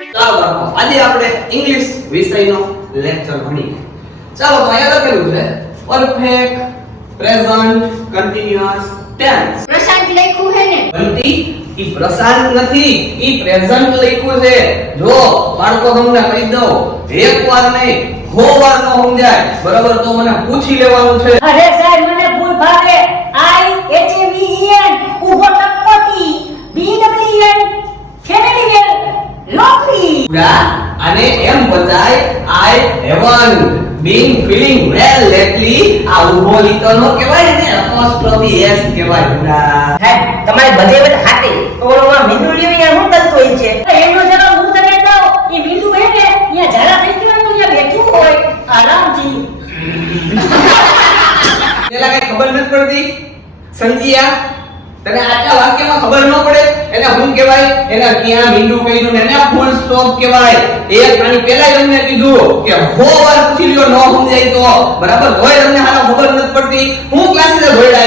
ચાલો બાળકો, આજે આપણે ઇંગ્લિશ વિષયનો લેક્ચર ભણીએ. ચાલો તો અહીંયા લખેલું છે પરફેક્ટ પ્રેઝન્ટ કન્ટિન્યુઅસ ટેન્સ. પ્રશાંત લખ્યું હે ને? બંટી ઈ પ્રશાંત નથી, ઈ પ્રેઝન્ટ લખ્યું છે. જો બાળકો તમને કહી દઉં, એકવાર નહીં 100 વાર ન સમજાય બરાબર તો મને પૂછી લેવાનું છે. અરે સાહેબ મને ભૂલ ભાગે IHAVEN ઉભો ટપકોટી BWN ફેમિલી લોકરી અને એમ બતાય આઈ હેવન બીન ફીલિંગ વેલ લેટલી. આ ઉભો લીટો નો કહેવાય ને, અપોસ્ટ્રોફી એસ કહેવાય. સાહેબ તમારે બધે બધે હાથે ઓળોમાં મીંડું લેવી હું કરતો હોય છે. એનો જવાબ હું તને દઉં. એ બિંદુ હે ને અહીંયા ઝાડા થઈ ગયો તો અહીંયા બેઠું હોય આરામથી. પેલા કઈ ખબર નથી પડતી સમજ્યા? તને આટલા વાક્યમાં ખબર ન પડે એને શું કહેવાય? એને ક્યાં મીંડું કહ્યું ને એને ફૂલ સ્ટોપ કહેવાય. એક આની પહેલા તમને કીધું કે 100 વાર પૂછી લ્યો ન સમજાય તો બરાબર હોય. તમને હાલો ખબર નથી પડતી હું ક્લાસે જોડ્યા